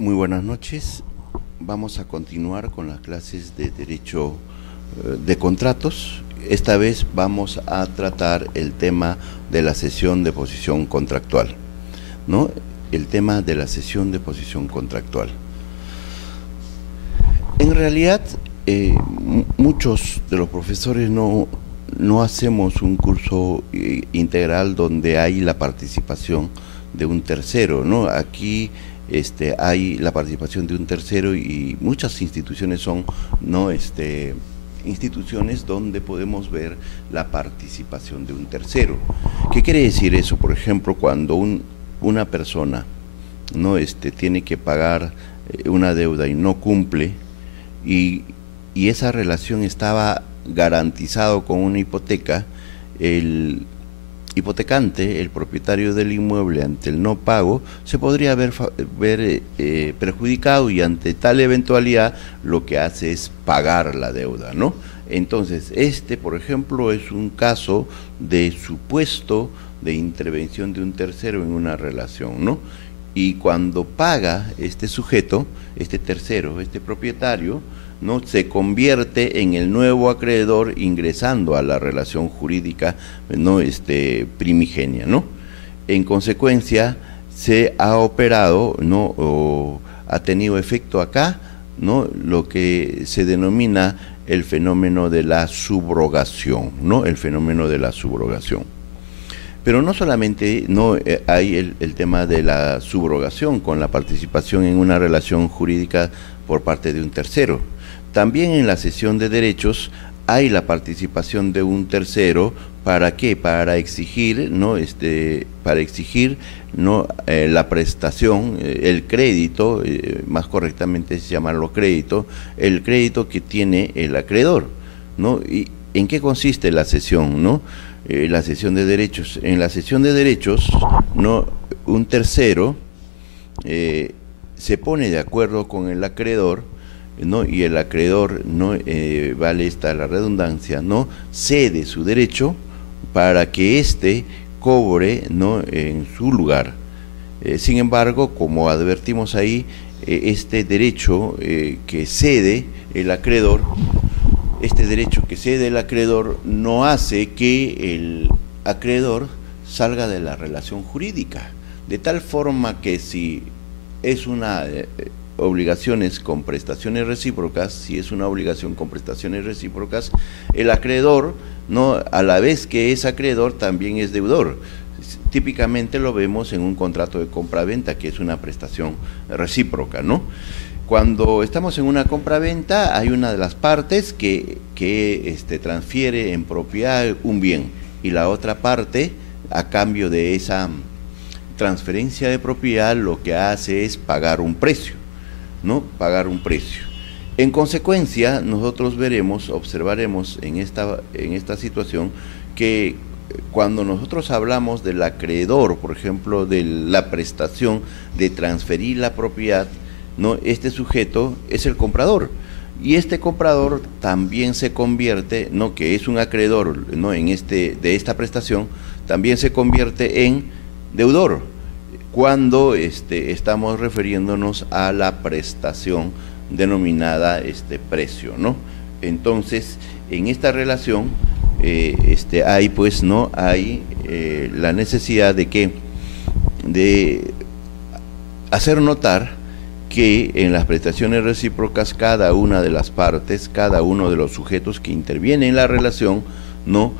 Muy buenas noches. Vamos a continuar con las clases de Derecho de Contratos. Esta vez vamos a tratar el tema de la cesión de posición contractual, ¿no? El tema de la cesión de posición contractual. En realidad, muchos de los profesores no hacemos un curso integral donde hay la participación de un tercero, ¿no? Aquí hay la participación de un tercero y muchas instituciones son, ¿no? Instituciones donde podemos ver la participación de un tercero. ¿Qué quiere decir eso? Por ejemplo, cuando una persona, ¿no? Tiene que pagar una deuda y no cumple, y esa relación estaba garantizado con una hipoteca, el hipotecante, el propietario del inmueble, ante el no pago, se podría ver perjudicado, y ante tal eventualidad lo que hace es pagar la deuda, ¿no? Entonces, por ejemplo, es un caso de supuesto de intervención de un tercero en una relación, ¿no? Y cuando paga este sujeto, este tercero, este propietario, ¿no? Se convierte en el nuevo acreedor ingresando a la relación jurídica, ¿no? Primigenia, ¿no? En consecuencia, se ha operado, ¿no? O ha tenido efecto acá, ¿no? Lo que se denomina el fenómeno de la subrogación, ¿no? El fenómeno de la subrogación. Pero no solamente hay el tema de la subrogación con la participación en una relación jurídica por parte de un tercero. También en la cesión de derechos hay la participación de un tercero. ¿Para qué? Para exigir, ¿no? La prestación, el crédito, más correctamente es llamarlo crédito, el crédito que tiene el acreedor, ¿no? ¿Y en qué consiste la cesión, no? La cesión de derechos. En la cesión de derechos, ¿no? Un tercero se pone de acuerdo con el acreedor, ¿no? Y el acreedor, ¿no? Vale esta la redundancia, ¿no? Cede su derecho para que éste cobre, ¿no? En su lugar. Sin embargo, como advertimos ahí, este derecho que cede el acreedor, no hace que el acreedor salga de la relación jurídica, de tal forma que si es una obligaciones con prestaciones recíprocas, si es una obligación con prestaciones recíprocas, el acreedor, ¿no? A la vez que es acreedor, también es deudor. Típicamente lo vemos en un contrato de compra-venta, que es una prestación recíproca, ¿no? Cuando estamos en una compra-venta, hay una de las partes que transfiere en propiedad un bien, y la otra parte, a cambio de esa transferencia de propiedad, lo que hace es pagar un precio, ¿no? Pagar un precio. En consecuencia, nosotros observaremos en esta situación que cuando nosotros hablamos del acreedor, por ejemplo, de la prestación de transferir la propiedad, ¿no? Este sujeto es el comprador, y este comprador también se convierte, ¿no? Que es un acreedor, ¿no? De esta prestación, también se convierte en deudor cuando estamos refiriéndonos a la prestación denominada precio, ¿no? Entonces, en esta relación hay, pues, ¿no? Hay la necesidad de hacer notar que en las prestaciones recíprocas cada una de las partes, cada uno de los sujetos que intervienen en la relación, ¿no?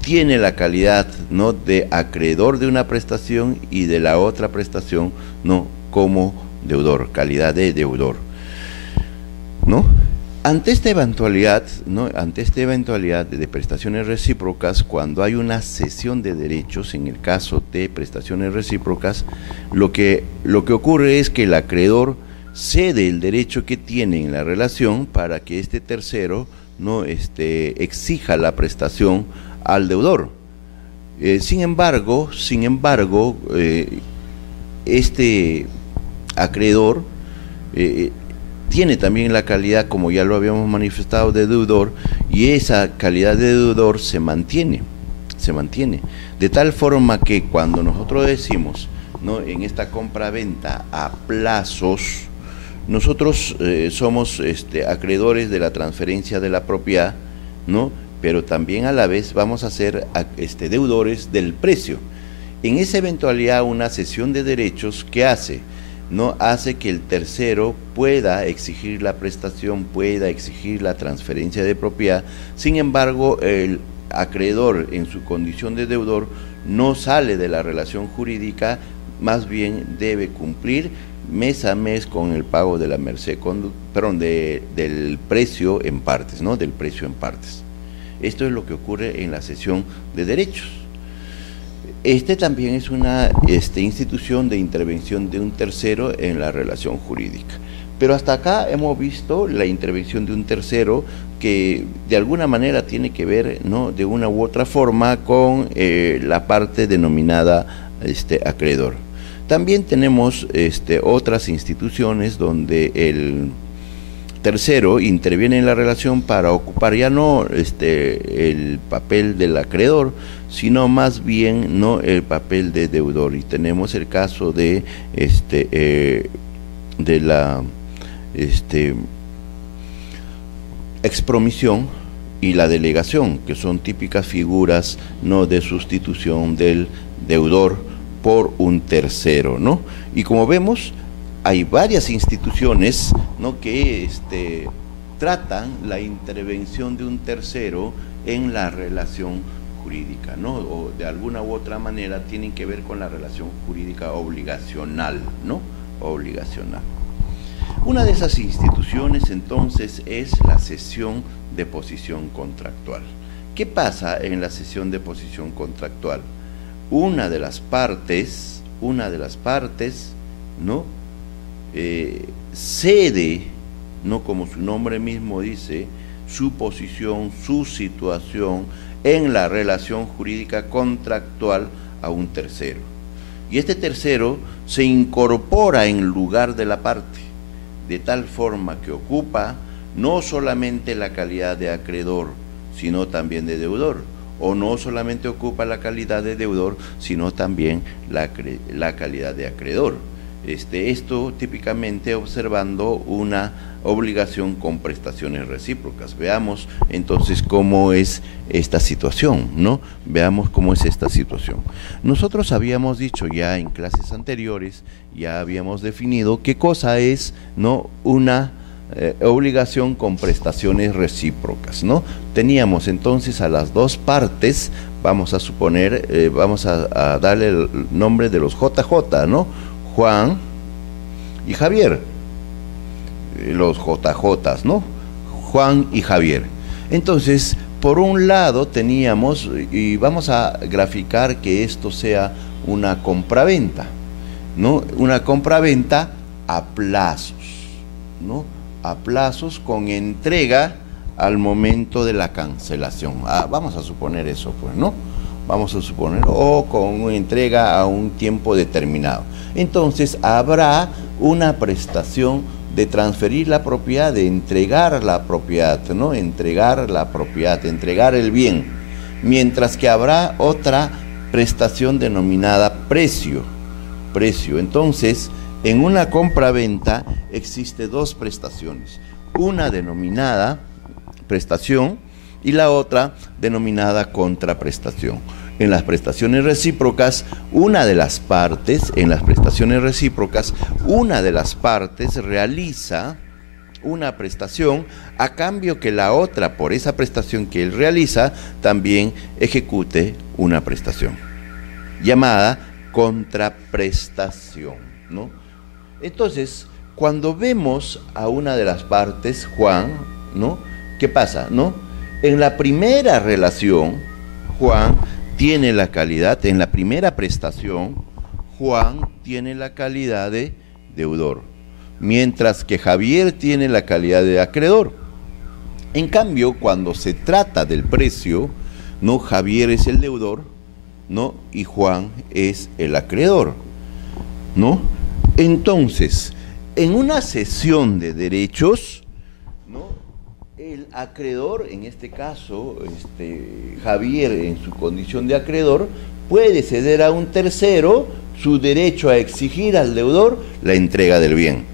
Tiene la calidad, ¿no? De acreedor de una prestación, y de la otra prestación, ¿no? Como deudor, calidad de deudor, ¿no? Ante esta eventualidad, ¿no? Ante esta eventualidad de prestaciones recíprocas, cuando hay una cesión de derechos, en el caso de prestaciones recíprocas, lo que ocurre es que el acreedor cede el derecho que tiene en la relación para que este tercero, ¿no? Exija la prestación al deudor. Sin embargo, este acreedor tiene también la calidad, como ya lo habíamos manifestado, de deudor, y esa calidad de deudor se mantiene, de tal forma que cuando nosotros decimos, ¿no? En esta compra-venta a plazos, nosotros somos acreedores de la transferencia de la propiedad, ¿no? Pero también a la vez vamos a ser deudores del precio. En esa eventualidad, una cesión de derechos, ¿qué hace? ¿No? Hace que el tercero pueda exigir la prestación, pueda exigir la transferencia de propiedad. Sin embargo, el acreedor en su condición de deudor no sale de la relación jurídica, más bien debe cumplir mes a mes con el pago de la merced, del precio en partes, ¿no? Del precio en partes. Esto es lo que ocurre en la cesión de derechos. También es una institución de intervención de un tercero en la relación jurídica. Pero hasta acá hemos visto la intervención de un tercero que de alguna manera tiene que ver, ¿no?, de una u otra forma con la parte denominada acreedor. También tenemos otras instituciones donde el tercero interviene en la relación para ocupar ya no el papel del acreedor, sino más bien no el papel de deudor. Y tenemos el caso de la expromisión y la delegación, que son típicas figuras, ¿no?, de sustitución del deudor por un tercero, ¿no? Y como vemos, hay varias instituciones, ¿no?, que tratan la intervención de un tercero en la relación jurídica, ¿no? O de alguna u otra manera tienen que ver con la relación jurídica obligacional, ¿no? Obligacional. Una de esas instituciones, entonces, es la cesión de posición contractual. ¿Qué pasa en la cesión de posición contractual? Una de las partes, ¿no?, cede, ¿no?, como su nombre mismo dice, su posición, su situación en la relación jurídica contractual a un tercero. Y este tercero se incorpora en lugar de la parte, de tal forma que ocupa no solamente la calidad de acreedor, sino también de deudor, o no solamente ocupa la calidad de deudor, sino también la calidad de acreedor. Esto típicamente observando una obligación con prestaciones recíprocas. Veamos entonces cómo es esta situación, ¿no? Veamos cómo es esta situación. Nosotros habíamos dicho ya en clases anteriores, ya habíamos definido qué cosa es, ¿no?, una obligación con prestaciones recíprocas, ¿no? Teníamos entonces a las dos partes, vamos a suponer, vamos a darle el nombre de los JJ, ¿no? Juan y Javier, los JJs, ¿no? Juan y Javier. Entonces, por un lado teníamos, y vamos a graficar que esto sea una compraventa, ¿no? Una compraventa a plazos, ¿no? A plazos con entrega al momento de la cancelación. Vamos a suponer eso, pues, ¿no? Vamos a suponer, o con una entrega a un tiempo determinado. Entonces, habrá una prestación de transferir la propiedad, de entregar la propiedad, ¿no? Entregar la propiedad, entregar el bien. Mientras que habrá otra prestación denominada precio. Entonces, en una compra-venta existe dos prestaciones, una denominada prestación y la otra denominada contraprestación. En las prestaciones recíprocas, una de las partes realiza una prestación a cambio que la otra, por esa prestación que él realiza, también ejecute una prestación, llamada contraprestación, ¿no? Entonces, cuando vemos a una de las partes, Juan, ¿no?, ¿qué pasa, no? En la primera relación, Juan tiene la calidad, en la primera prestación, Juan tiene la calidad de deudor, mientras que Javier tiene la calidad de acreedor. En cambio, cuando se trata del precio, ¿no?, Javier es el deudor, ¿no?, y Juan es el acreedor, ¿no? Entonces, en una cesión de derechos, ¿no?, el acreedor, en este caso, Javier en su condición de acreedor, puede ceder a un tercero su derecho a exigir al deudor la entrega del bien.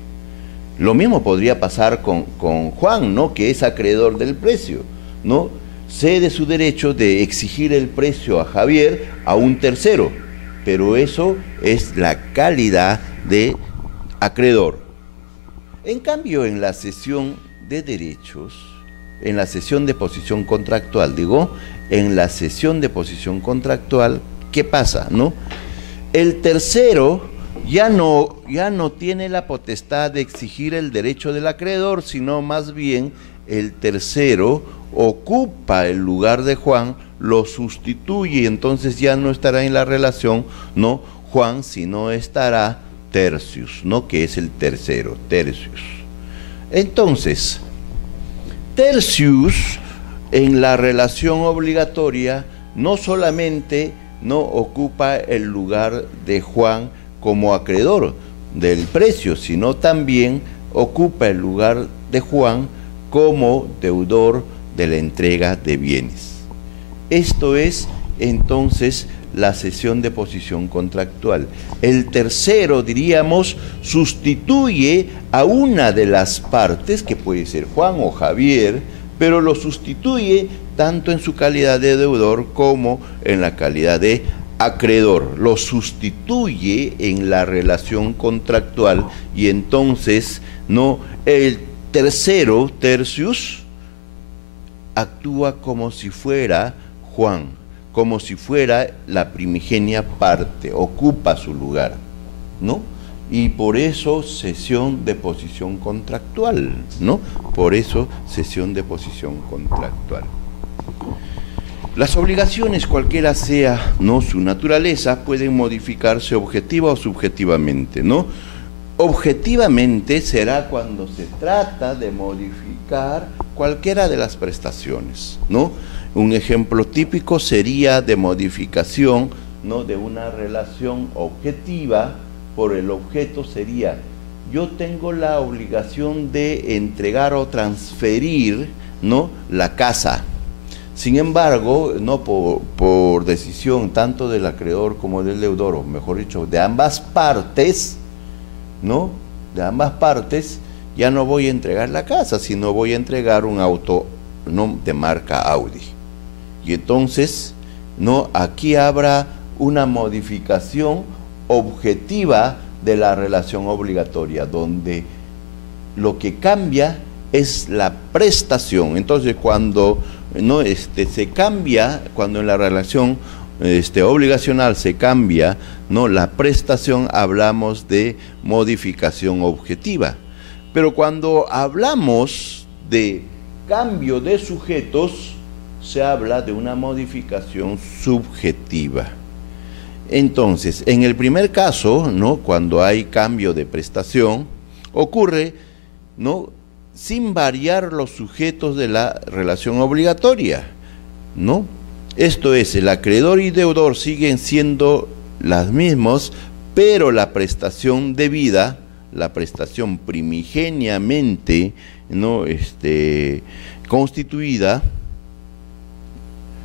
Lo mismo podría pasar con Juan, ¿no? Que es acreedor del precio, ¿no? Cede su derecho de exigir el precio a Javier a un tercero, pero eso es la calidad de acreedor. En cambio, en la cesión de derechos, en la cesión de posición contractual, en la cesión de posición contractual, ¿qué pasa, no? El tercero ya no tiene la potestad de exigir el derecho del acreedor, sino más bien el tercero ocupa el lugar de Juan, lo sustituye, y entonces ya no estará en la relación, no Juan, sino estará Tertius, ¿no? Que es el tercero, Tertius. Entonces, Tertius en la relación obligatoria no solamente no ocupa el lugar de Juan como acreedor del precio, sino también ocupa el lugar de Juan como deudor de la entrega de bienes. Esto es entonces la cesión de posición contractual. El tercero, diríamos, sustituye a una de las partes, que puede ser Juan o Javier, pero lo sustituye tanto en su calidad de deudor como en la calidad de acreedor. Lo sustituye en la relación contractual, y entonces no el tercero, Tertius, actúa como si fuera Juan, como si fuera la primigenia parte, ocupa su lugar, ¿no? Y por eso cesión de posición contractual, ¿no? Por eso cesión de posición contractual. Las obligaciones, cualquiera sea, ¿no?, su naturaleza, pueden modificarse objetiva o subjetivamente, ¿no? Objetivamente será cuando se trata de modificar cualquiera de las prestaciones, ¿no? Un ejemplo típico sería de modificación, ¿no?, de una relación objetiva por el objeto sería: yo tengo la obligación de entregar o transferir, ¿no?, la casa. Sin embargo, no por decisión tanto del acreedor como del deudor, o mejor dicho, de ambas partes, ¿no?, de ambas partes, ya no voy a entregar la casa, sino voy a entregar un auto, ¿no?, de marca Audi. Y entonces, ¿no?, aquí habrá una modificación objetiva de la relación obligatoria, donde lo que cambia es la prestación. Entonces, cuando no se cambia, cuando en la relación obligacional se cambia, no la prestación, hablamos de modificación objetiva. Pero cuando hablamos de cambio de sujetos, se habla de una modificación subjetiva. Entonces, en el primer caso, ¿no?, cuando hay cambio de prestación, ocurre, ¿no?, sin variar los sujetos de la relación obligatoria, ¿no? Esto es, el acreedor y deudor siguen siendo las mismas, pero la prestación debida, la prestación primigeniamente, ¿no?, constituida,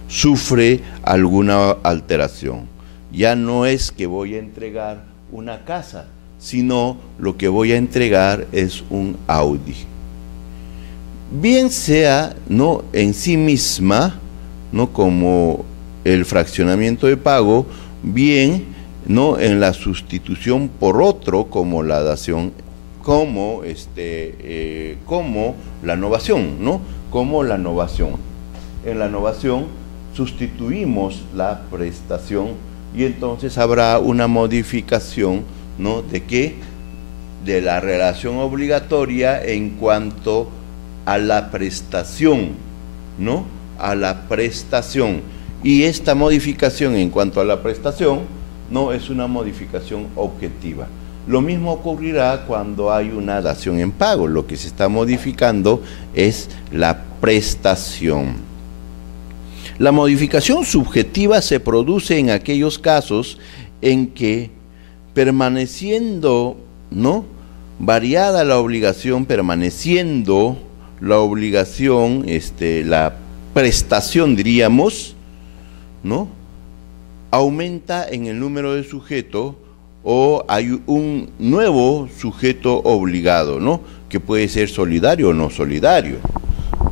sufre alguna alteración. Ya no es que voy a entregar una casa, sino lo que voy a entregar es un Audi. Bien sea, ¿no?, en sí misma, ¿no?, como el fraccionamiento de pago, bien, ¿no?, en la sustitución por otro, como la dación, como la novación, ¿no?, como la novación. En la novación sustituimos la prestación, y entonces habrá una modificación, ¿no?, ¿de qué? De la relación obligatoria en cuanto a la prestación, ¿no?, a la prestación. Y esta modificación en cuanto a la prestación no es una modificación objetiva. Lo mismo ocurrirá cuando hay una dación en pago. Lo que se está modificando es la prestación. La modificación subjetiva se produce en aquellos casos en que, permaneciendo, ¿no?, variada la obligación, permaneciendo la obligación, la prestación, diríamos, ¿no?, aumenta en el número de sujetos o hay un nuevo sujeto obligado, ¿no? Que puede ser solidario o no solidario.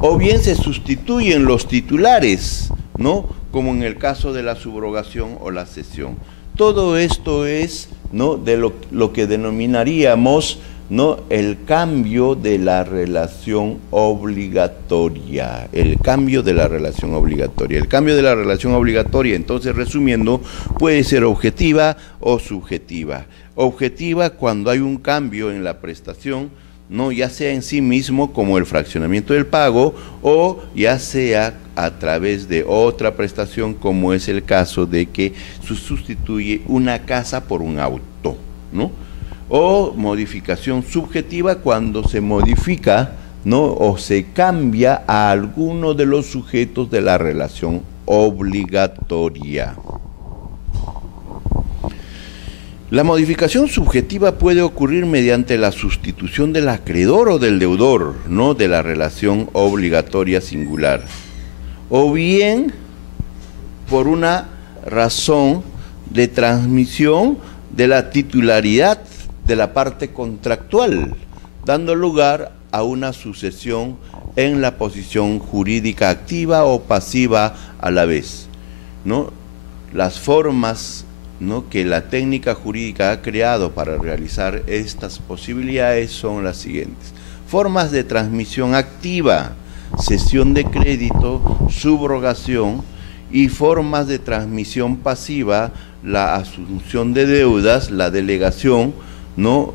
O bien se sustituyen los titulares, ¿no? Como en el caso de la subrogación o la cesión. Todo esto es, ¿no?, de lo que denominaríamos, ¿no?, el cambio de la relación obligatoria. El cambio de la relación obligatoria. El cambio de la relación obligatoria, entonces, resumiendo, puede ser objetiva o subjetiva. Objetiva cuando hay un cambio en la prestación, ¿no?, ya sea en sí mismo como el fraccionamiento del pago o ya sea a través de otra prestación, como es el caso de que se sustituye una casa por un auto, ¿no? O modificación subjetiva cuando se modifica, ¿no?, o se cambia a alguno de los sujetos de la relación obligatoria. La modificación subjetiva puede ocurrir mediante la sustitución del acreedor o del deudor, ¿no?, de la relación obligatoria singular, o bien por una razón de transmisión de la titularidad de la parte contractual, dando lugar a una sucesión en la posición jurídica activa o pasiva a la vez, ¿no? Las formas, ¿no?, que la técnica jurídica ha creado para realizar estas posibilidades son las siguientes. Formas de transmisión activa, cesión de crédito, subrogación, y formas de transmisión pasiva, la asunción de deudas, la delegación, ¿no?,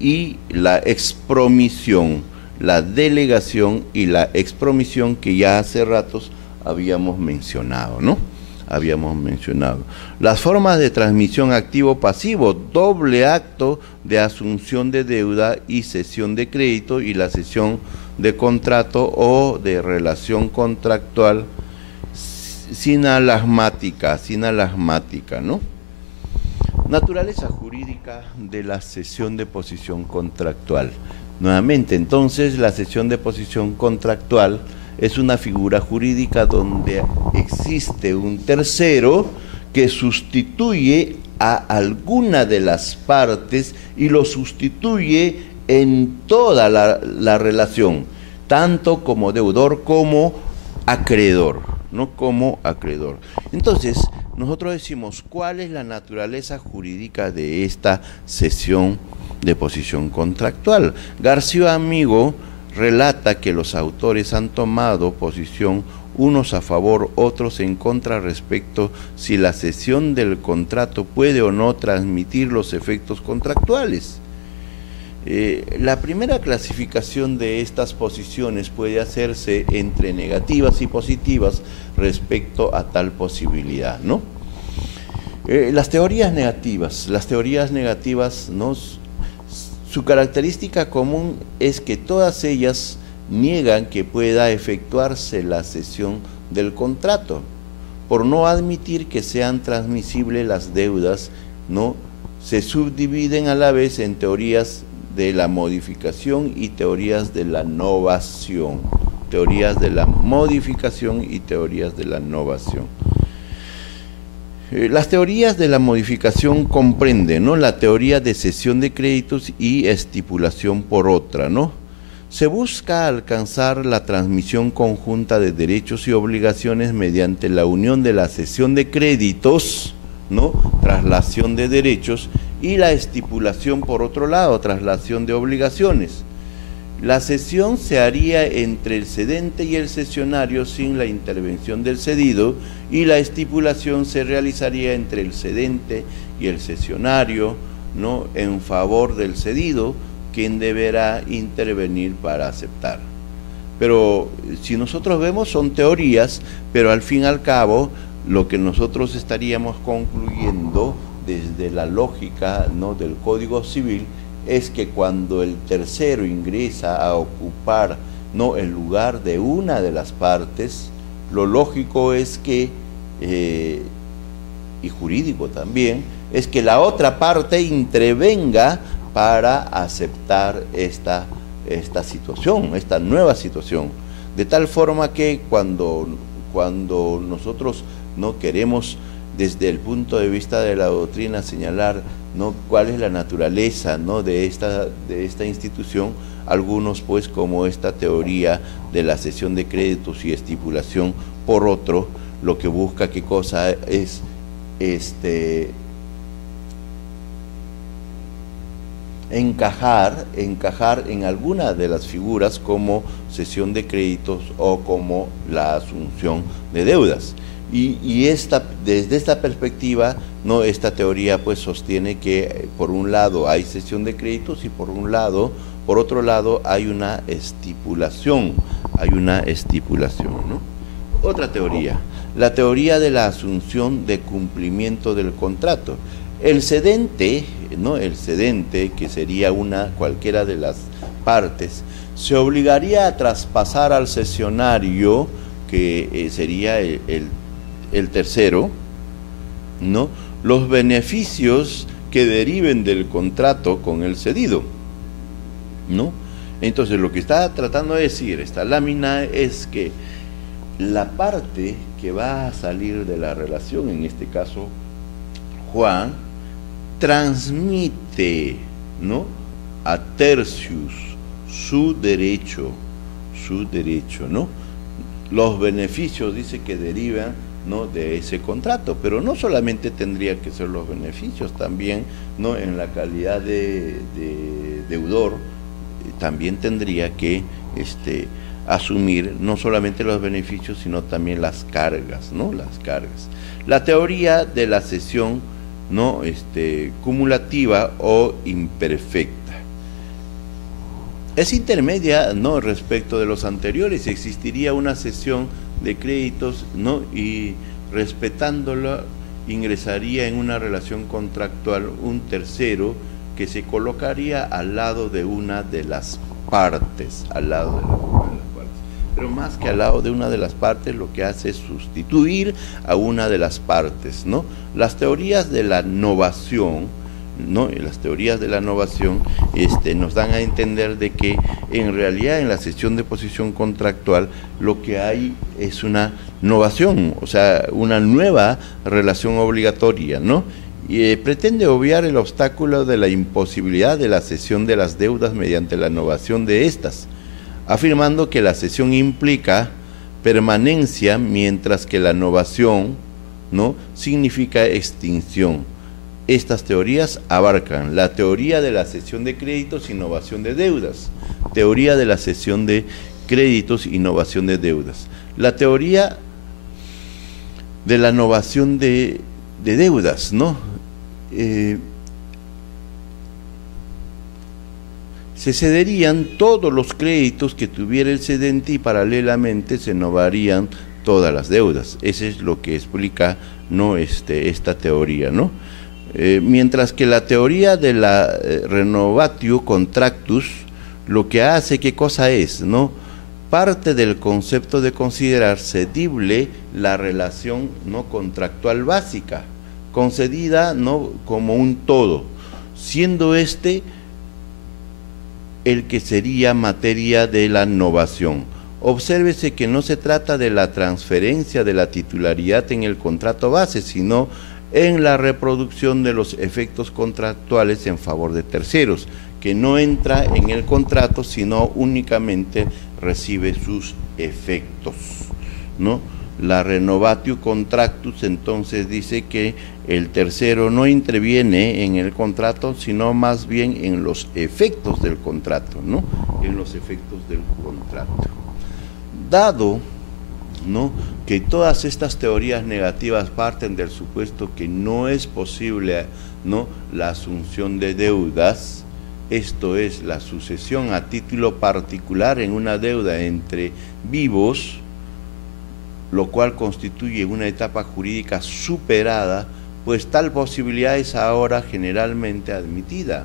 y la expromisión, la delegación y la expromisión que ya hace ratos habíamos mencionado, ¿no? Habíamos mencionado. Las formas de transmisión activo-pasivo, doble acto de asunción de deuda y cesión de crédito, y la cesión de contrato o de relación contractual sinalagmática, ¿no? Naturaleza jurídica de la cesión de posición contractual. Nuevamente, entonces, la cesión de posición contractual es una figura jurídica donde existe un tercero que sustituye a alguna de las partes y lo sustituye en toda la relación, tanto como deudor como acreedor, ¿no?, como acreedor. Entonces, nosotros decimos, ¿cuál es la naturaleza jurídica de esta cesión de posición contractual? García Amigo relata que los autores han tomado posición unos a favor, otros en contra respecto si la cesión del contrato puede o no transmitir los efectos contractuales. La primera clasificación de estas posiciones puede hacerse entre negativas y positivas respecto a tal posibilidad, ¿no? Las teorías negativas, ¿no?, su característica común es que todas ellas niegan que pueda efectuarse la cesión del contrato, por no admitir que sean transmisibles las deudas, ¿no? Se subdividen a la vez en teorías de la modificación y teorías de la novación. Teorías de la modificación y teorías de la novación. Las teorías de la modificación comprenden, ¿no?, la teoría de cesión de créditos y estipulación por otra, ¿no? Se busca alcanzar la transmisión conjunta de derechos y obligaciones mediante la unión de la cesión de créditos, ¿no?, traslación de derechos, y la estipulación por otro lado, traslación de obligaciones. La cesión se haría entre el cedente y el cesionario sin la intervención del cedido, y la estipulación se realizaría entre el cedente y el cesionario, ¿no?, en favor del cedido, quien deberá intervenir para aceptar. Pero si nosotros vemos, son teorías, pero al fin y al cabo lo que nosotros estaríamos concluyendo desde la lógica, ¿no?, del Código Civil es que cuando el tercero ingresa a ocupar, ¿no?, el lugar de una de las partes, lo lógico es que, y jurídico también, es que la otra parte intervenga para aceptar esta situación, esta nueva situación, de tal forma que cuando nosotros no queremos desde el punto de vista de la doctrina señalar, ¿no?, cuál es la naturaleza, ¿no?, de esta institución, algunos pues como esta teoría de la cesión de créditos y estipulación por otro, lo que busca qué cosa es encajar en alguna de las figuras como cesión de créditos o como la asunción de deudas. Y desde esta perspectiva, ¿no?, esta teoría pues sostiene que por un lado hay cesión de créditos y por otro lado hay una estipulación, ¿no? Otra teoría, la teoría de la asunción de cumplimiento del contrato. El cedente, ¿no?, el cedente, que sería cualquiera de las partes, se obligaría a traspasar al cesionario, que sería el tercero, ¿no?, los beneficios que deriven del contrato con el cedido, ¿no? Entonces, lo que está tratando de decir esta lámina es que la parte que va a salir de la relación, en este caso Juan, transmite, ¿no?, a tercius su derecho, ¿no?, los beneficios, dice, que derivan, ¿no?, de ese contrato, pero no solamente tendría que ser los beneficios, también, ¿no?, en la calidad de deudor, también tendría que asumir no solamente los beneficios, sino también las cargas, ¿no?, las cargas. La teoría de la cesión, ¿no?, cumulativa o imperfecta. Es intermedia, ¿no?, respecto de los anteriores. Existiría una cesión de créditos, ¿no?, y respetándola ingresaría en una relación contractual un tercero que se colocaría al lado de una de las partes, pero más que al lado de una de las partes, lo que hace es sustituir a una de las partes, ¿no? Las teorías de la novación, ¿no?, las teorías de la novación nos dan a entender de que en realidad en la cesión de posición contractual lo que hay es una novación, o sea, una nueva relación obligatoria, ¿no? Y pretende obviar el obstáculo de la imposibilidad de la cesión de las deudas mediante la novación de estas, afirmando que la cesión implica permanencia, mientras que la novación, ¿no?, significa extinción. Estas teorías abarcan la teoría de la cesión de créditos y novación de deudas, teoría de la cesión de créditos y novación de deudas, la teoría de la novación de deudas, ¿no? Se cederían todos los créditos que tuviera el cedente y paralelamente se novarían todas las deudas. Eso es lo que explica, ¿no?, esta teoría, ¿no? Mientras que la teoría de la renovatio contractus lo que hace, ¿qué cosa es?, ¿no? Parte del concepto de considerar cedible la relación no contractual básica, concedida, ¿no?, como un todo, siendo el que sería materia de la novación. Obsérvese que no se trata de la transferencia de la titularidad en el contrato base, sino en la reproducción de los efectos contractuales en favor de terceros, que no entra en el contrato, sino únicamente recibe sus efectos, ¿no? La renovatio contractus entonces dice que el tercero no interviene en el contrato, sino más bien en los efectos del contrato, ¿no?, en los efectos del contrato. Dado, ¿no?, que todas estas teorías negativas parten del supuesto que no es posible, ¿no?, la asunción de deudas, esto es, la sucesión a título particular en una deuda entre vivos, lo cual constituye una etapa jurídica superada, pues tal posibilidad es ahora generalmente admitida.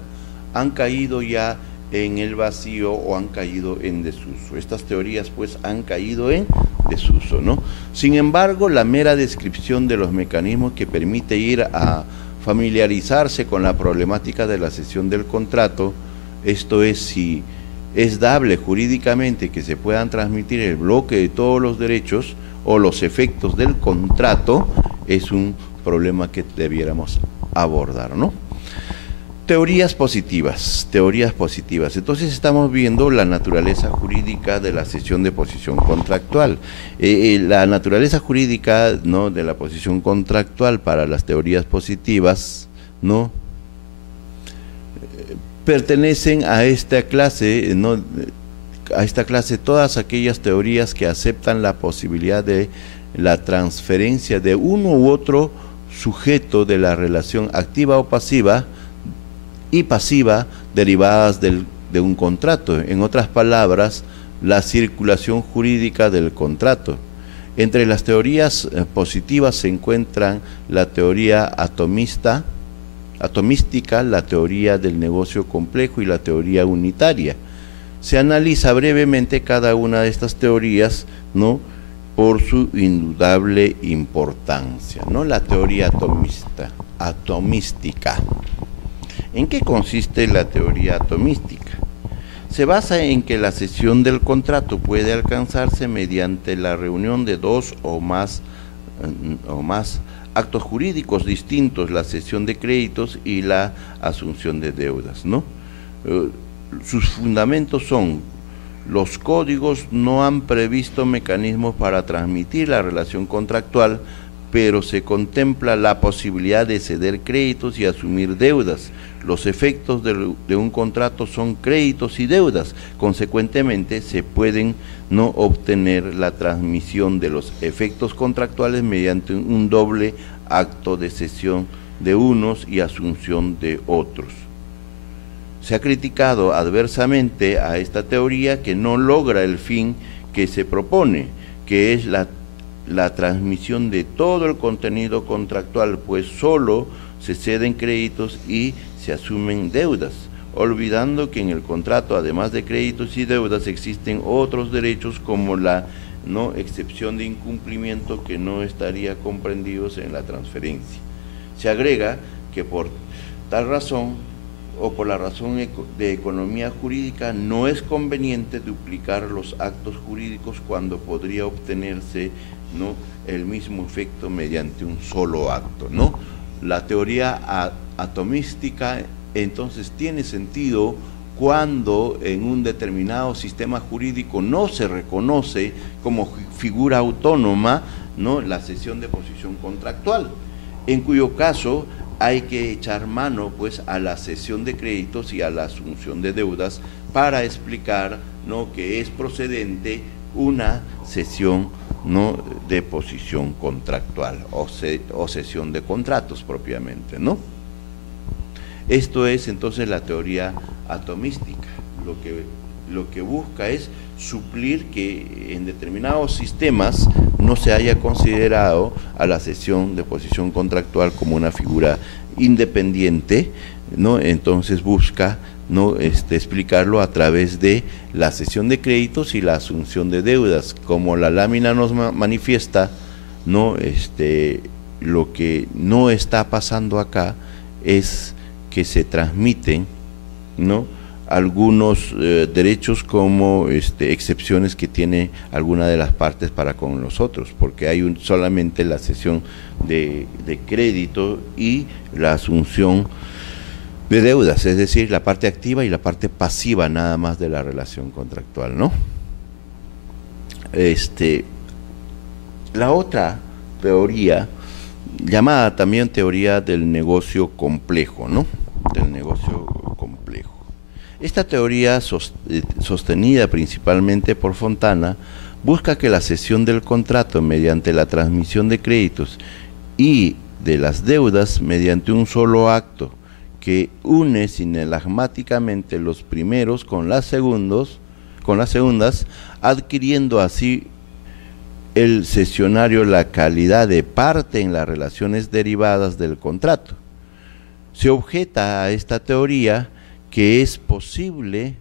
Han caído ya en el vacío o han caído en desuso. Estas teorías pues han caído en desuso, ¿no? Sin embargo, la mera descripción de los mecanismos que permite ir a familiarizarse con la problemática de la cesión del contrato, esto es, si es dable jurídicamente que se puedan transmitir el bloque de todos los derechos o los efectos del contrato, es un problema que debiéramos abordar, ¿no? Teorías positivas. Entonces estamos viendo la naturaleza jurídica de la cesión de posición contractual. La naturaleza jurídica, ¿no?, de la posición contractual para las teorías positivas, ¿no?, pertenecen a esta clase, ¿no?, a esta clase todas aquellas teorías que aceptan la posibilidad de la transferencia de uno u otro sujeto de la relación activa o pasiva y pasiva derivadas de un contrato. En otras palabras, la circulación jurídica del contrato. Entre las teorías positivas se encuentran la teoría atomística, la teoría del negocio complejo y la teoría unitaria. Se analiza brevemente cada una de estas teorías, ¿no?, por su indudable importancia, ¿no? La teoría atomística. ¿En qué consiste la teoría atomística? Se basa en que la cesión del contrato puede alcanzarse mediante la reunión de dos o más actos jurídicos distintos, la cesión de créditos y la asunción de deudas, ¿no? Sus fundamentos son: los códigos no han previsto mecanismos para transmitir la relación contractual, pero se contempla la posibilidad de ceder créditos y asumir deudas. Los efectos de un contrato son créditos y deudas. Consecuentemente, se pueden no obtener la transmisión de los efectos contractuales mediante un doble acto de cesión de unos y asunción de otros. Se ha criticado adversamente a esta teoría que no logra el fin que se propone, que es la transmisión de todo el contenido contractual, pues solo se ceden créditos y se asumen deudas, olvidando que en el contrato, además de créditos y deudas, existen otros derechos como la no excepción de incumplimiento que no estaría comprendidos en la transferencia. Se agrega que por tal razón o por la razón de economía jurídica no es conveniente duplicar los actos jurídicos cuando podría obtenerse, ¿no?, el mismo efecto mediante un solo acto, ¿no? La teoría atomística entonces tiene sentido cuando en un determinado sistema jurídico no se reconoce como figura autónoma, ¿no?, la cesión de posición contractual, en cuyo caso hay que echar mano, pues, a la cesión de créditos y a la asunción de deudas para explicar, ¿no?, que es procedente una cesión, ¿no?, de posición contractual o cesión de contratos propiamente, ¿no? Esto es entonces la teoría atomística. Lo que busca es suplir que en determinados sistemas no se haya considerado a la cesión de posición contractual como una figura independiente, ¿no? Entonces busca, ¿no?, explicarlo a través de la cesión de créditos y la asunción de deudas. Como la lámina nos manifiesta, ¿no?, lo que no está pasando acá es que se transmiten, ¿no?, algunos derechos como excepciones que tiene alguna de las partes para con los otros, porque hay solamente la cesión de crédito y la asunción de deudas, es decir, la parte activa y la parte pasiva nada más de la relación contractual, ¿no? La otra teoría, llamada también teoría del negocio complejo, ¿no?, del negocio complejo. Esta teoría, sostenida principalmente por Fontana, busca que la cesión del contrato mediante la transmisión de créditos y de las deudas mediante un solo acto que une sinelagmáticamente los primeros con las segundas, adquiriendo así el cesionario la calidad de parte en las relaciones derivadas del contrato. Se objeta a esta teoría que es posible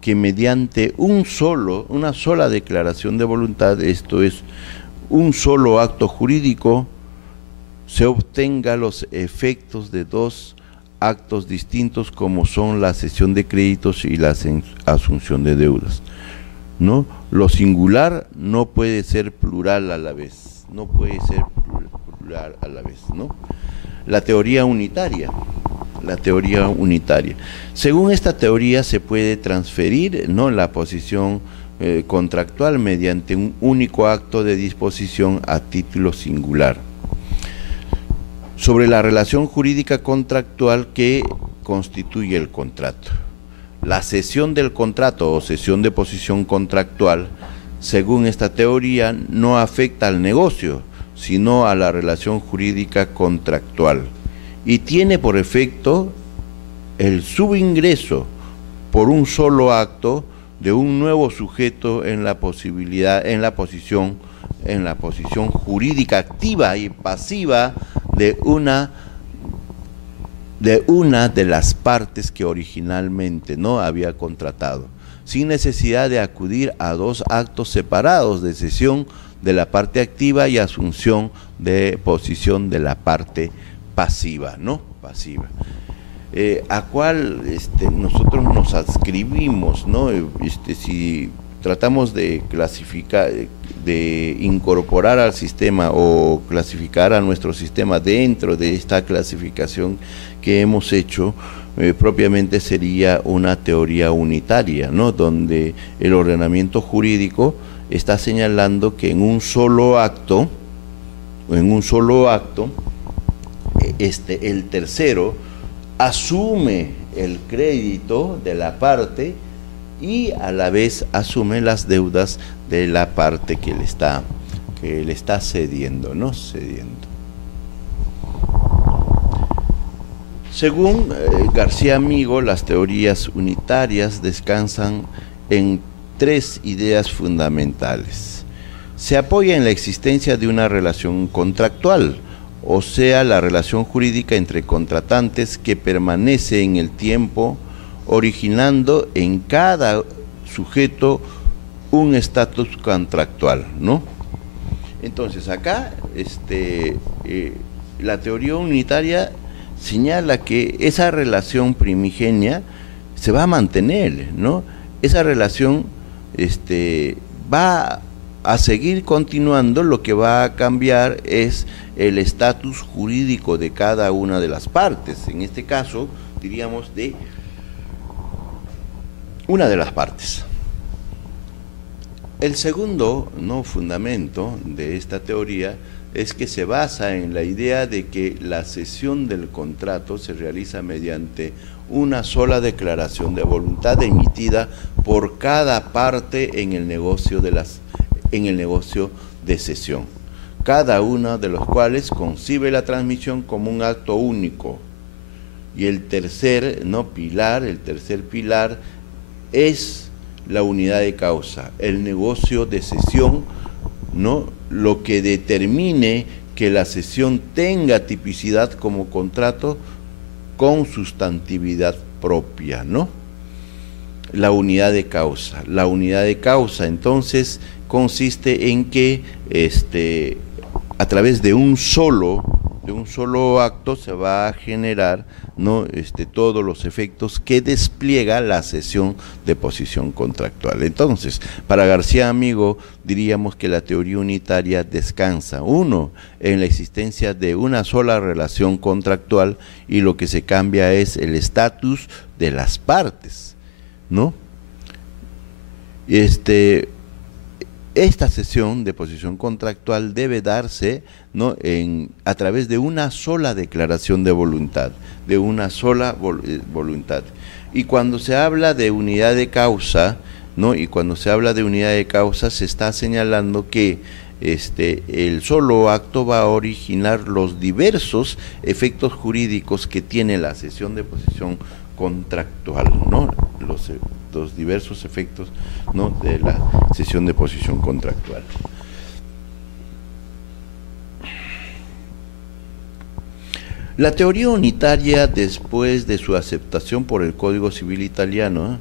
que mediante una sola declaración de voluntad, esto es, un solo acto jurídico, se obtenga los efectos de dos actos distintos como son la cesión de créditos y la asunción de deudas, ¿no? Lo singular no puede ser plural a la vez, no puede ser singular a la vez, ¿no? La teoría unitaria. La teoría unitaria. Según esta teoría se puede transferir, ¿no?, la posición contractual mediante un único acto de disposición a título singular. Sobre la relación jurídica contractual que constituye el contrato. La cesión del contrato o cesión de posición contractual, según esta teoría, no afecta al negocio, sino a la relación jurídica contractual, y tiene por efecto el subingreso por un solo acto de un nuevo sujeto en la posición jurídica activa y pasiva de una de las partes que originalmente no había contratado, sin necesidad de acudir a dos actos separados de cesión de la parte activa y asunción de posición de la parte pasiva, ¿no? Pasiva. A cual nosotros nos adscribimos, ¿no? Si tratamos de clasificar, de incorporar al sistema o clasificar a nuestro sistema dentro de esta clasificación que hemos hecho, propiamente sería una teoría unitaria, ¿no?, donde el ordenamiento jurídico está señalando que en un solo acto, el tercero asume el crédito de la parte y a la vez asume las deudas de la parte que le está cediendo, ¿no? Según García Amigo, las teorías unitarias descansan en tres ideas fundamentales. Se apoya en la existencia de una relación contractual, o sea, la relación jurídica entre contratantes que permanece en el tiempo, originando en cada sujeto un estatus contractual, ¿no? Entonces, acá la teoría unitaria señala que esa relación primigenia se va a mantener, ¿no? Esa relación va a seguir continuando. Lo que va a cambiar es el estatus jurídico de cada una de las partes, en este caso diríamos de una de las partes. El segundo fundamento de esta teoría es que se basa en la idea de que la cesión del contrato se realiza mediante una sola declaración de voluntad emitida por cada parte en el negocio de cesión, cada uno de los cuales concibe la transmisión como un acto único. Y el tercer pilar es la unidad de causa, el negocio de cesión, ¿no?, lo que determine que la cesión tenga tipicidad como contrato con sustantividad propia, ¿no? La unidad de causa. La unidad de causa, entonces, consiste en que a través de un solo acto se va a generar, ¿no?, todos los efectos que despliega la cesión de posición contractual. Entonces, para García Amigo, diríamos que la teoría unitaria descansa, uno, en la existencia de una sola relación contractual, y lo que se cambia es el estatus de las partes, ¿no? Esta cesión de posición contractual debe darse, ¿no?, a través de una sola declaración de voluntad, voluntad. Y cuando se habla de unidad de causa, ¿no?, se está señalando que el solo acto va a originar los diversos efectos jurídicos que tiene la cesión de posición contractual, ¿no?, los diversos efectos, ¿no?, de la cesión de posición contractual. La teoría unitaria, después de su aceptación por el Código Civil italiano,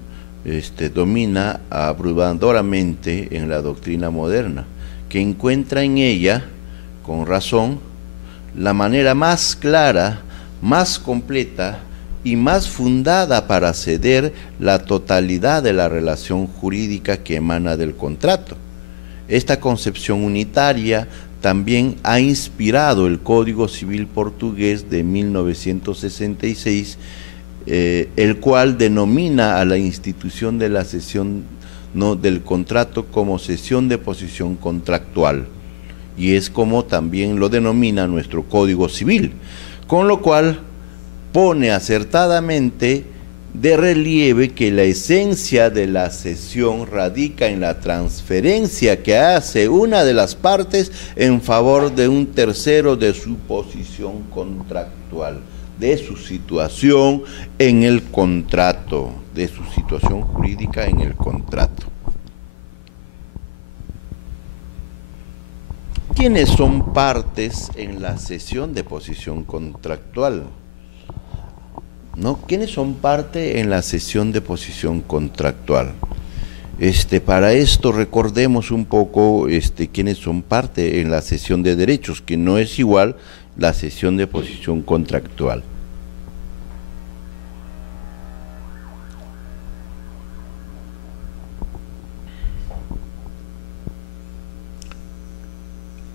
domina abrumadoramente en la doctrina moderna, que encuentra en ella, con razón, la manera más clara, más completa y más fundada para ceder la totalidad de la relación jurídica que emana del contrato. Esta concepción unitaria también ha inspirado el Código Civil portugués de 1966, el cual denomina a la institución de la cesión del contrato como cesión de posición contractual, y es como también lo denomina nuestro Código Civil, con lo cual pone acertadamente de relieve que la esencia de la cesión radica en la transferencia que hace una de las partes en favor de un tercero de su posición contractual, de su situación en el contrato, de su situación jurídica en el contrato. ¿Quiénes son partes en la cesión de posición contractual? ¿No? ¿Quiénes son parte en la cesión de posición contractual? Para esto recordemos un poco quiénes son parte en la cesión de derechos, que no es igual la cesión de posición contractual.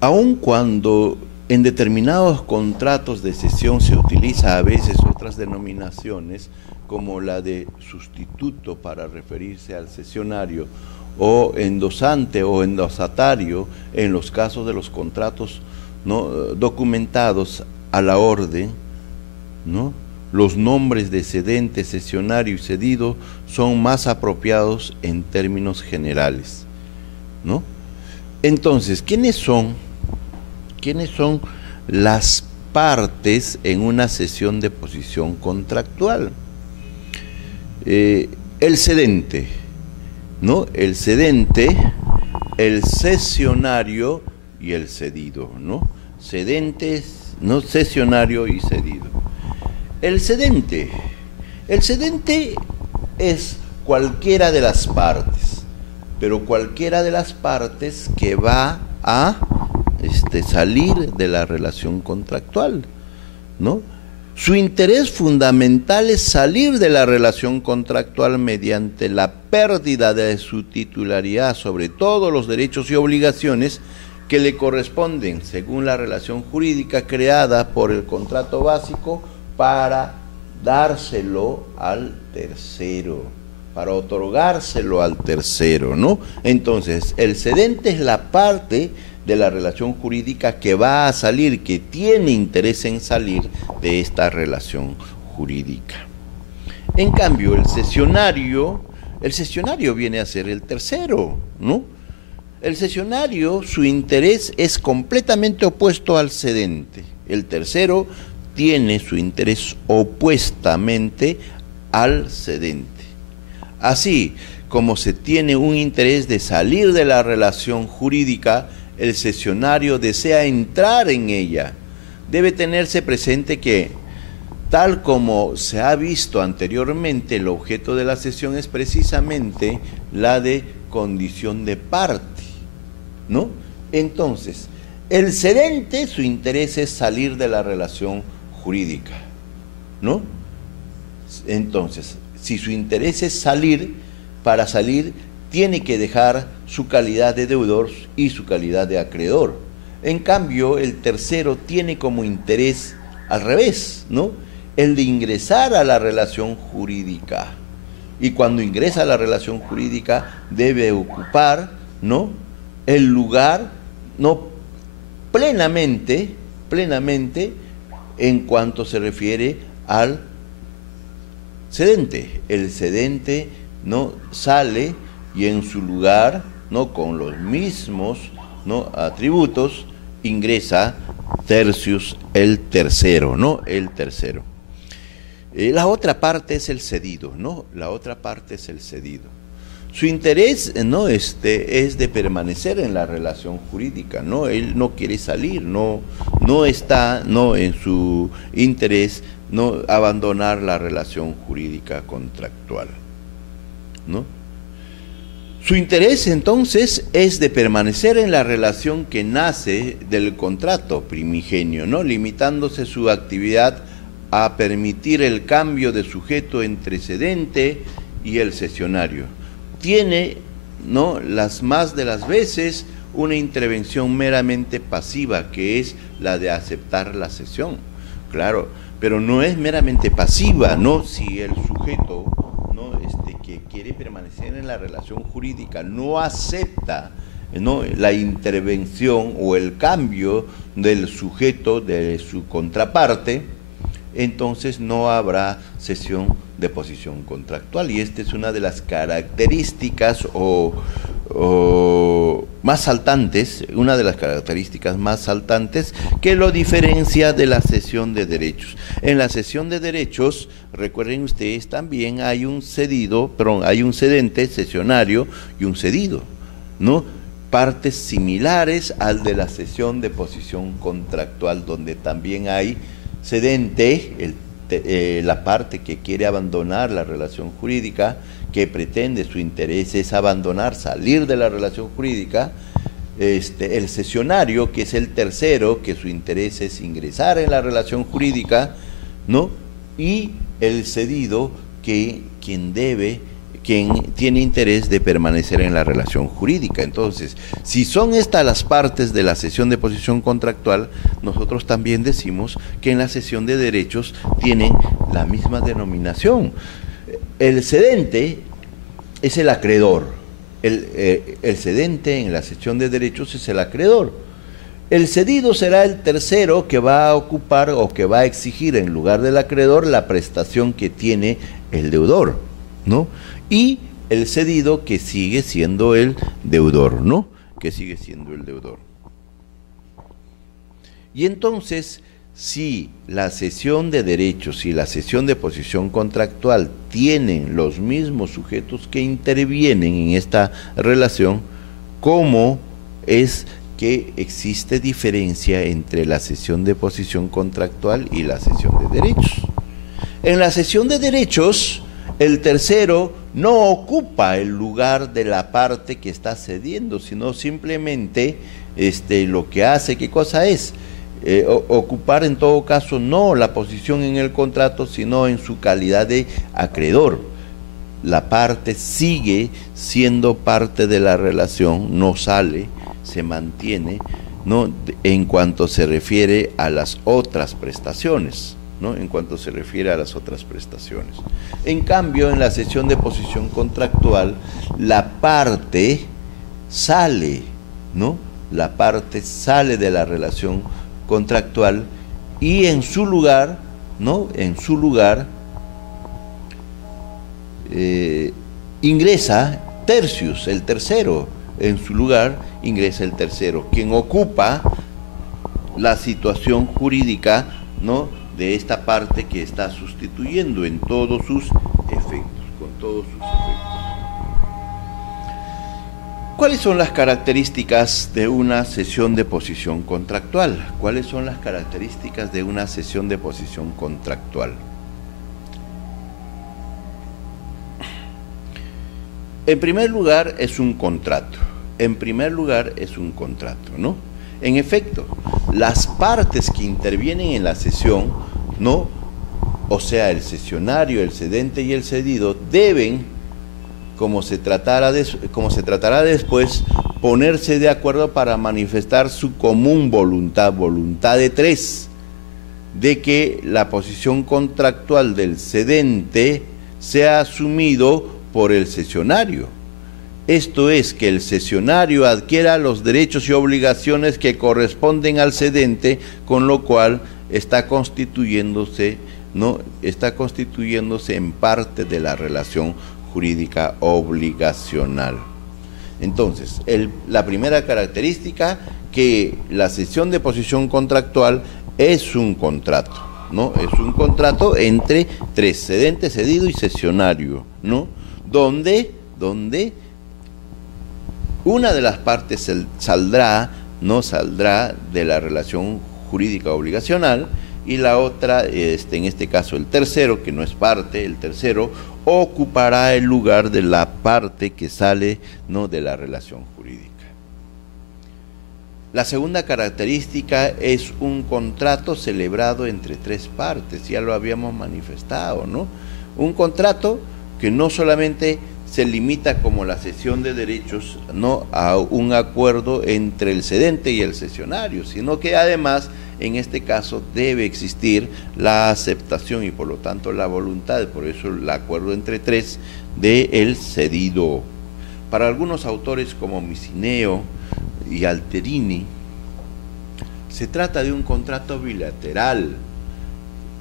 Aun cuando en determinados contratos de cesión se utiliza a veces otras denominaciones, como la de sustituto para referirse al cesionario, o endosante o endosatario en los casos de los contratos documentados a la orden, ¿no? Los nombres de cedente, cesionario y cedido son más apropiados en términos generales, ¿no? Entonces, ¿quiénes son las partes en una cesión de posición contractual? El cedente, ¿no? El cedente, el cesionario y el cedido, ¿no? Cedentes, ¿no? Cesionario y cedido. El cedente es cualquiera de las partes, pero cualquiera de las partes que va a salir de la relación contractual, ¿no? Su interés fundamental es salir de la relación contractual mediante la pérdida de su titularidad sobre todos los derechos y obligaciones que le corresponden según la relación jurídica creada por el contrato básico para dárselo al tercero, para otorgárselo al tercero, ¿no? Entonces, el cedente es la parte de la relación jurídica que va a salir, que tiene interés en salir de esta relación jurídica. En cambio, el cesionario viene a ser el tercero, ¿no? El cesionario, su interés es completamente opuesto al cedente. El tercero tiene su interés opuestamente al cedente. Así como se tiene un interés de salir de la relación jurídica, el cesionario desea entrar en ella. Debe tenerse presente que, tal como se ha visto anteriormente, el objeto de la cesión es precisamente la de condición de parte, ¿no? Entonces, el cedente, su interés es salir de la relación jurídica, ¿no? Entonces, si su interés es salir, para salir tiene que dejar su calidad de deudor y su calidad de acreedor. En cambio, el tercero tiene como interés al revés, ¿no? El de ingresar a la relación jurídica. Y cuando ingresa a la relación jurídica debe ocupar, ¿no?, el lugar, ¿no?, plenamente en cuanto se refiere al cedente. El cedente no sale y en su lugar, ¿no?, con los mismos, ¿no?, atributos, ingresa tercius el tercero, ¿no? El tercero. La otra parte es el cedido, ¿no? La otra parte es el cedido. Su interés, ¿no?, es de permanecer en la relación jurídica, ¿no? Él no quiere salir, no está, ¿no?, en su interés, ¿no?, abandonar la relación jurídica contractual, ¿no? Su interés, entonces, es de permanecer en la relación que nace del contrato primigenio, ¿no?, limitándose su actividad a permitir el cambio de sujeto entre cedente y el cesionario. Tiene, ¿no?, las más de las veces una intervención meramente pasiva, que es la de aceptar la cesión. Claro, pero no es meramente pasiva, ¿no? Si el sujeto, ¿no?, que quiere permanecer en la relación jurídica no acepta, ¿no?, la intervención o el cambio del sujeto, de su contraparte, entonces no habrá cesión de posición contractual. Y esta es una de las características más saltantes, una de las características más saltantes que lo diferencia de la cesión de derechos. En la cesión de derechos, recuerden ustedes, también hay un cedente cesionario y un cedido, ¿no? Partes similares al de la cesión de posición contractual, donde también hay cedente, la parte que quiere abandonar la relación jurídica, que pretende, su interés es abandonar, salir de la relación jurídica, el cesionario, que es el tercero, que su interés es ingresar en la relación jurídica, ¿no? Y el cedido, quien tiene interés de permanecer en la relación jurídica. Entonces, si son estas las partes de la cesión de posición contractual, nosotros también decimos que en la cesión de derechos tienen la misma denominación. El cedente es el acreedor, el cedente en la cesión de derechos es el acreedor. El cedido será el tercero que va a ocupar o que va a exigir en lugar del acreedor la prestación que tiene el deudor, ¿no? Y el cedido, que sigue siendo el deudor, ¿no? Que sigue siendo el deudor. Y entonces, si la cesión de derechos y la cesión de posición contractual tienen los mismos sujetos que intervienen en esta relación, ¿cómo es que existe diferencia entre la cesión de posición contractual y la cesión de derechos? En la cesión de derechos, el tercero no ocupa el lugar de la parte que está cediendo, sino simplemente lo que hace, ¿qué cosa es? Ocupar en todo caso no la posición en el contrato, sino en su calidad de acreedor. La parte sigue siendo parte de la relación, no sale, se mantiene, ¿no?, en cuanto se refiere a las otras prestaciones, ¿no? En cuanto se refiere a las otras prestaciones. En cambio, en la cesión de posición contractual, la parte sale, ¿no? La parte sale de la relación contractual y en su lugar, ¿no?, en su lugar ingresa tercius, el tercero. En su lugar ingresa el tercero, quien ocupa la situación jurídica, ¿no?, de esta parte que está sustituyendo en todos sus efectos, con todos sus efectos. ¿Cuáles son las características de una cesión de posición contractual? ¿Cuáles son las características de una cesión de posición contractual? En primer lugar, es un contrato. En primer lugar, es un contrato, ¿no? En efecto, las partes que intervienen en la cesión, ¿no?, o sea, el cesionario, el cedente y el cedido, deben, como se tratará después, ponerse de acuerdo para manifestar su común voluntad de tres, de que la posición contractual del cedente sea asumido por el cesionario. Esto es, que el cesionario adquiera los derechos y obligaciones que corresponden al cedente, con lo cual está constituyéndose, ¿no?, está constituyéndose en parte de la relación jurídica obligacional. Entonces, la primera característica, que la cesión de posición contractual es un contrato, ¿no? Es un contrato entre tres: cedente, cedido y cesionario, ¿no? Donde una de las partes saldrá de la relación jurídica obligacional, y la otra, en este caso el tercero, que no es parte, el tercero ocupará el lugar de la parte que sale, ¿no?, de la relación jurídica. La segunda característica es un contrato celebrado entre tres partes, ya lo habíamos manifestado, ¿no? Un contrato que no solamente se limita como la cesión de derechos, no a un acuerdo entre el cedente y el cesionario, sino que además en este caso debe existir la aceptación y por lo tanto la voluntad, por eso el acuerdo entre tres, del cedido. Para algunos autores como Micineo y Alterini, se trata de un contrato bilateral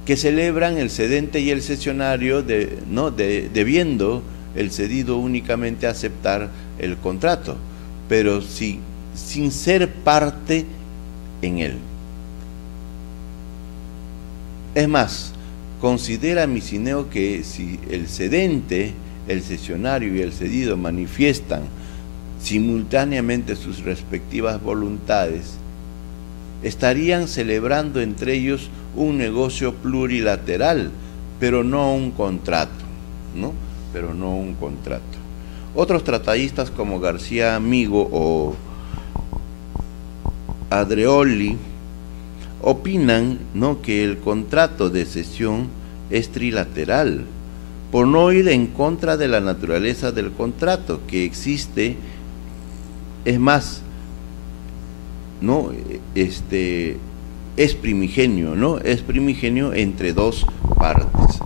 que celebran el cedente y el cesionario debiendo el cedido únicamente aceptar el contrato, pero sin ser parte en él. Es más, considera Micineo que si el cedente, el cesionario y el cedido manifiestan simultáneamente sus respectivas voluntades, estarían celebrando entre ellos un negocio plurilateral, pero no un contrato, ¿no? Pero no un contrato. Otros tratadistas como García Amigo o Andreoli opinan, ¿no?, que el contrato de cesión es trilateral, por no ir en contra de la naturaleza del contrato que existe. Es más, ¿no?, es primigenio, ¿no? Es primigenio entre dos partes,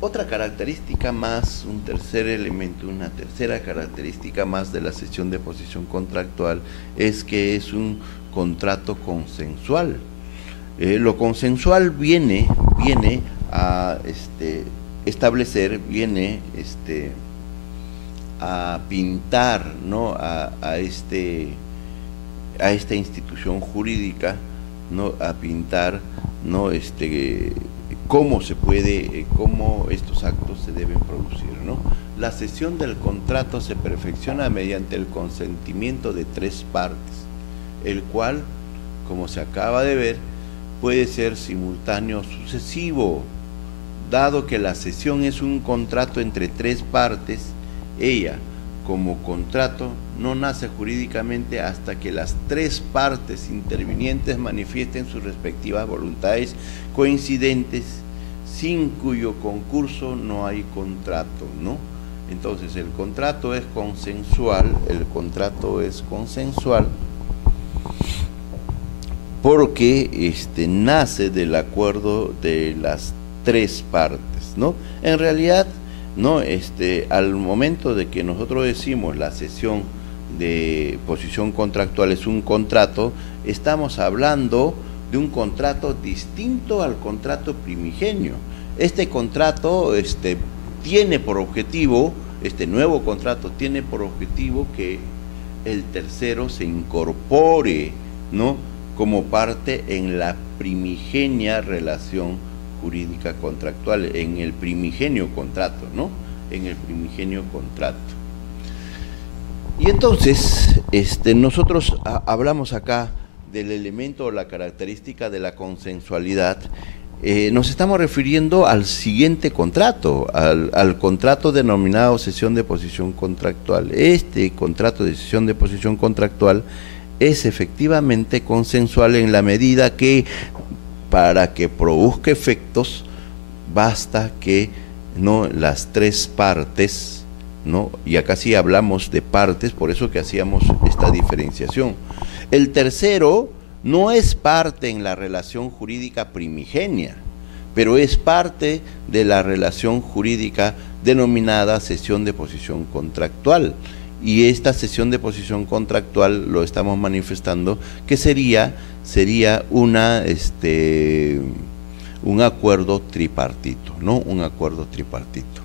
Otra característica más, un tercer elemento, una tercera característica más de la cesión de posición contractual es que es un contrato consensual. Lo consensual viene a establecer, a pintar, ¿no?, a esta institución jurídica, ¿no?, a pintar, ¿no?, cómo estos actos se deben producir, ¿no? La cesión del contrato se perfecciona mediante el consentimiento de tres partes, el cual, como se acaba de ver, puede ser simultáneo o sucesivo. Dado que la cesión es un contrato entre tres partes, ella, como contrato, no nace jurídicamente hasta que las tres partes intervinientes manifiesten sus respectivas voluntades coincidentes, sin cuyo concurso no hay contrato, ¿no? Entonces el contrato es consensual, porque nace del acuerdo de las tres partes, ¿no? En realidad, no, al momento de que nosotros decimos la cesión de posición contractual es un contrato, estamos hablando de un contrato distinto al contrato primigenio. Este contrato tiene por objetivo, este nuevo contrato tiene por objetivo que el tercero se incorpore, ¿no?, como parte en la primigenia relación jurídica contractual, en el primigenio contrato, ¿no? En el primigenio contrato. Y entonces, nosotros hablamos acá del elemento o la característica de la consensualidad. Nos estamos refiriendo al siguiente contrato, al contrato denominado cesión de posición contractual. Este contrato de cesión de posición contractual es efectivamente consensual en la medida que, para que produzca efectos, basta que, ¿no?, las tres partes, ¿no?, y acá sí hablamos de partes, por eso que hacíamos esta diferenciación. El tercero no es parte en la relación jurídica primigenia, pero es parte de la relación jurídica denominada cesión de posición contractual. Y esta cesión de posición contractual lo estamos manifestando que sería un acuerdo tripartito, ¿no? Un acuerdo tripartito.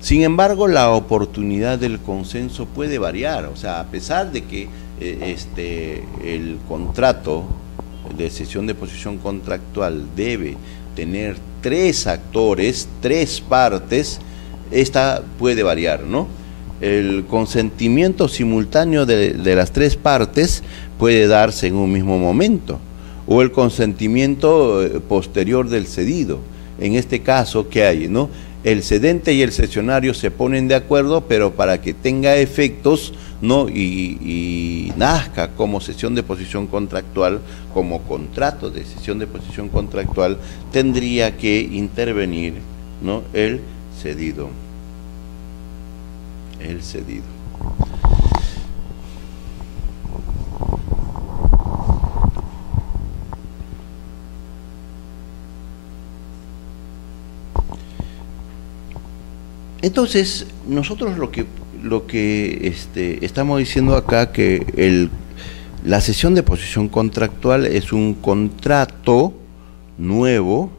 Sin embargo, la oportunidad del consenso puede variar, o sea, a pesar de que el contrato de cesión de posición contractual debe tener tres actores, tres partes, esta puede variar, ¿no? El consentimiento simultáneo de las tres partes puede darse en un mismo momento, o el consentimiento posterior del cedido. En este caso, ¿qué hay, no? El cedente y el cesionario se ponen de acuerdo, pero para que tenga efectos, ¿no? Y nazca como cesión de posición contractual, como contrato de cesión de posición contractual, tendría que intervenir, ¿no?, el cedido. El cedido. Entonces, nosotros lo que estamos diciendo acá, que la cesión de posición contractual es un contrato nuevo,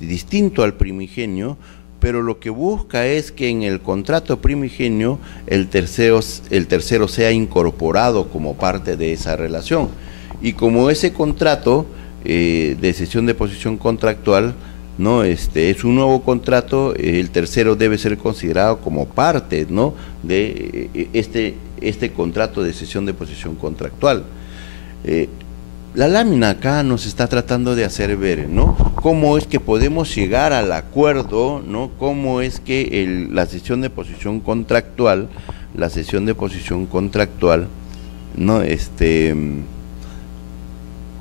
distinto al primigenio, pero lo que busca es que en el contrato primigenio el tercero sea incorporado como parte de esa relación. Y como ese contrato de cesión de posición contractual, ¿no?, es un nuevo contrato, el tercero debe ser considerado como parte, ¿no?, de este contrato de cesión de posición contractual. La lámina acá nos está tratando de hacer ver, ¿no?, cómo es que podemos llegar al acuerdo, ¿no?, cómo es que la cesión de posición contractual, ¿no?,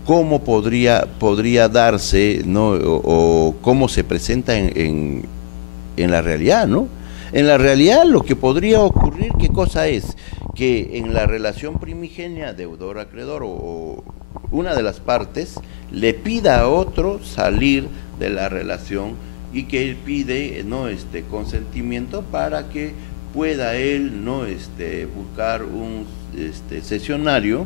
cómo podría darse, ¿no?, o cómo se presenta en la realidad, ¿no? En la realidad lo que podría ocurrir, ¿qué cosa es? Que en la relación primigenia deudor-acreedor o una de las partes le pida a otro salir de la relación y que él pide, ¿no?, consentimiento para que pueda él, ¿no?, buscar un cesionario,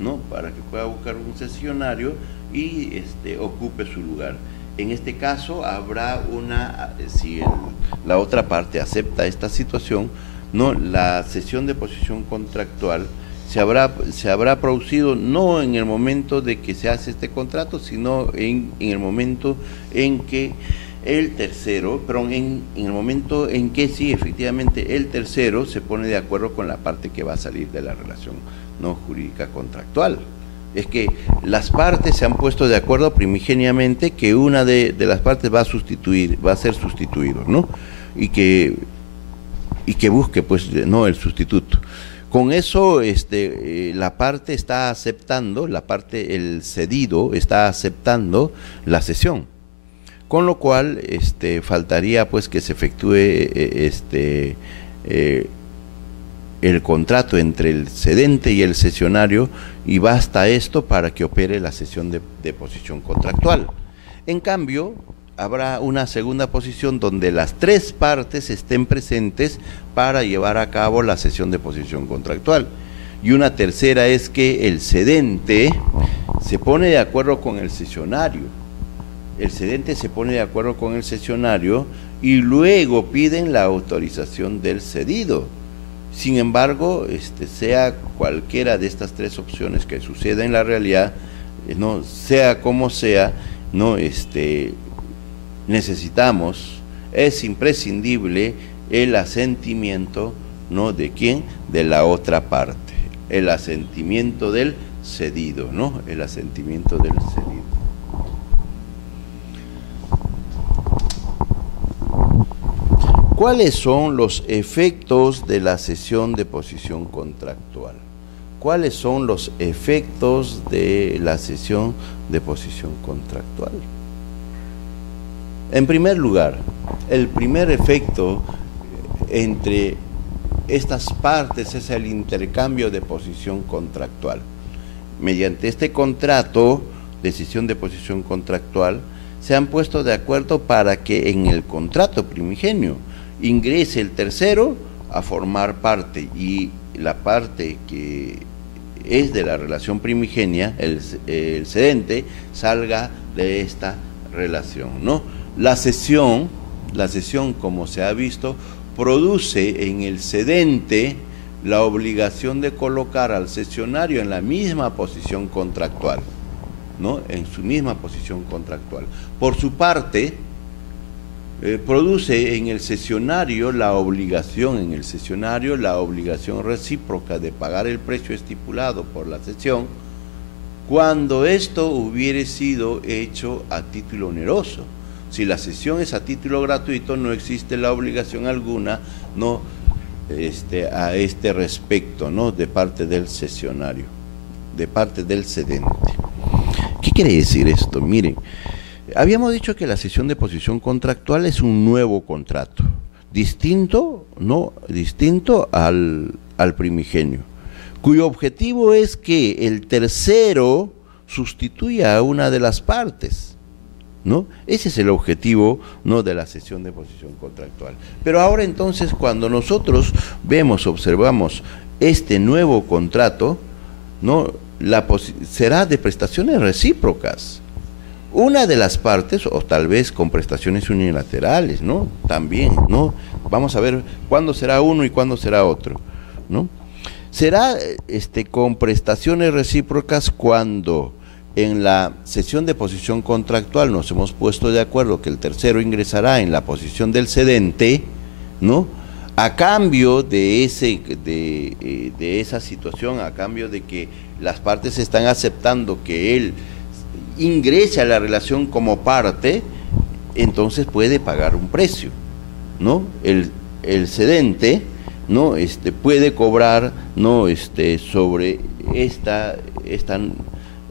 ¿no?, para que pueda buscar un cesionario y ocupe su lugar. En este caso habrá si la otra parte acepta esta situación, ¿no?, la cesión de posición contractual se habrá producido no en el momento de que se hace este contrato, sino en el momento en que el tercero, pero en el momento en que sí, efectivamente, el tercero se pone de acuerdo con la parte que va a salir de la relación, no jurídica contractual. Es que las partes se han puesto de acuerdo primigeniamente que una de las partes va a ser sustituido, ¿no? Y que busque, pues, no, el sustituto. Con eso, la parte está aceptando, el cedido está aceptando la cesión. Con lo cual, faltaría, pues, que se efectúe el contrato entre el cedente y el cesionario, y basta esto para que opere la cesión de posición contractual. En cambio, habrá una segunda posición donde las tres partes estén presentes para llevar a cabo la cesión de posición contractual. Y una tercera es que el cedente se pone de acuerdo con el cesionario. El cedente se pone de acuerdo con el cesionario y luego piden la autorización del cedido. Sin embargo, sea cualquiera de estas tres opciones que suceda en la realidad, no sea como sea, no necesitamos, es imprescindible el asentimiento, ¿no?, ¿de quién? De la otra parte, el asentimiento del cedido, ¿no? El asentimiento del cedido. ¿Cuáles son los efectos de la cesión de posición contractual? ¿Cuáles son los efectos de la cesión de posición contractual? En primer lugar, el primer efecto entre estas partes es el intercambio de posición contractual. Mediante este contrato de cesión de posición contractual, se han puesto de acuerdo para que en el contrato primigenio ingrese el tercero a formar parte, y la parte que es de la relación primigenia, el cedente, salga de esta relación, ¿no? La cesión, como se ha visto, produce en el cedente la obligación de colocar al cesionario en la misma posición contractual, ¿no?, en su misma posición contractual. Por su parte, produce en el cesionario la obligación recíproca de pagar el precio estipulado por la cesión, cuando esto hubiere sido hecho a título oneroso. Si la cesión es a título gratuito, no existe la obligación alguna, ¿no?, a este respecto, ¿no? De parte del cesionario, de parte del cedente. ¿Qué quiere decir esto? Miren, habíamos dicho que la cesión de posición contractual es un nuevo contrato, distinto, ¿no? Distinto al primigenio, cuyo objetivo es que el tercero sustituya a una de las partes, ¿no? Ese es el objetivo, ¿no?, de la cesión de posición contractual. Pero ahora entonces, cuando nosotros vemos, observamos este nuevo contrato, ¿no?, será de prestaciones recíprocas. Una de las partes, o tal vez con prestaciones unilaterales, ¿no? También, ¿no? Vamos a ver cuándo será uno y cuándo será otro, ¿no? Será con prestaciones recíprocas cuando en la cesión de posición contractual nos hemos puesto de acuerdo que el tercero ingresará en la posición del cedente, ¿no?, a cambio de esa situación, a cambio de que las partes están aceptando que él ingrese a la relación como parte, entonces puede pagar un precio, ¿no? El cedente, ¿no?, puede cobrar, ¿no?, sobre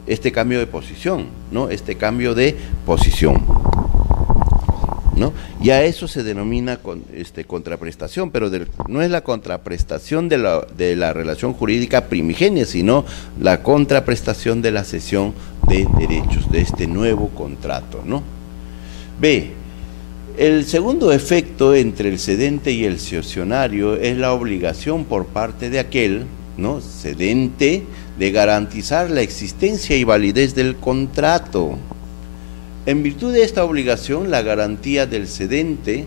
este cambio de posición, ¿no?, este cambio de posición, ¿no? Y a eso se denomina contraprestación, pero no es la contraprestación de la relación jurídica primigenia, sino la contraprestación de la cesión de derechos, de este nuevo contrato, ¿no? B. El segundo efecto entre el cedente y el cesionario es la obligación por parte de aquel, ¿no?, cedente, de garantizar la existencia y validez del contrato. En virtud de esta obligación, la garantía del cedente,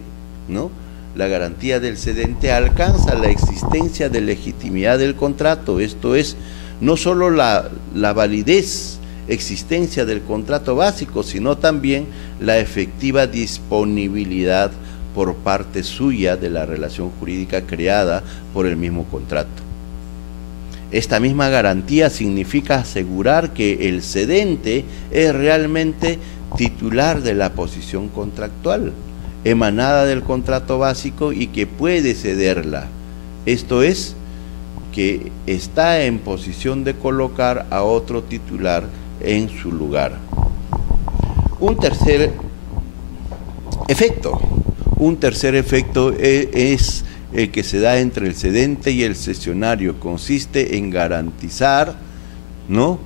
¿no?, la garantía del cedente alcanza la existencia de legitimidad del contrato, esto es, no solo la validez, existencia del contrato básico, sino también la efectiva disponibilidad por parte suya de la relación jurídica creada por el mismo contrato. Esta misma garantía significa asegurar que el cedente es realmente titular de la posición contractual, emanada del contrato básico y que puede cederla. Esto es, que está en posición de colocar a otro titular en su lugar. Un tercer efecto es el que se da entre el cedente y el cesionario, consiste en garantizar, ¿no?,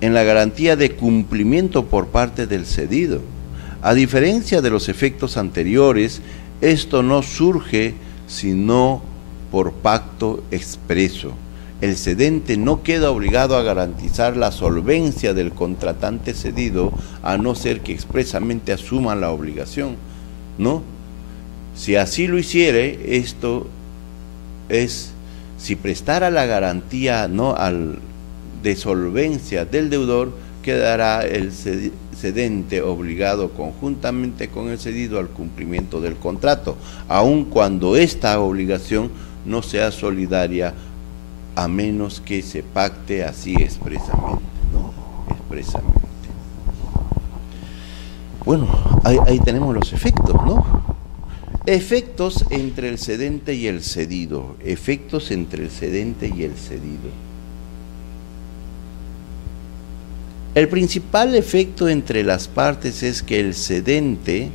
en la garantía de cumplimiento por parte del cedido. A diferencia de los efectos anteriores, esto no surge sino por pacto expreso. El cedente no queda obligado a garantizar la solvencia del contratante cedido, a no ser que expresamente asuma la obligación, ¿no? Si así lo hiciere, esto es, si prestara la garantía, ¿no?, de solvencia del deudor, quedará el cedente obligado conjuntamente con el cedido al cumplimiento del contrato, aun cuando esta obligación no sea solidaria, a menos que se pacte así expresamente, ¿no? Expresamente. Bueno, ahí tenemos los efectos, ¿no? Efectos entre el cedente y el cedido. Efectos entre el cedente y el cedido. El principal efecto entre las partes es que el cedente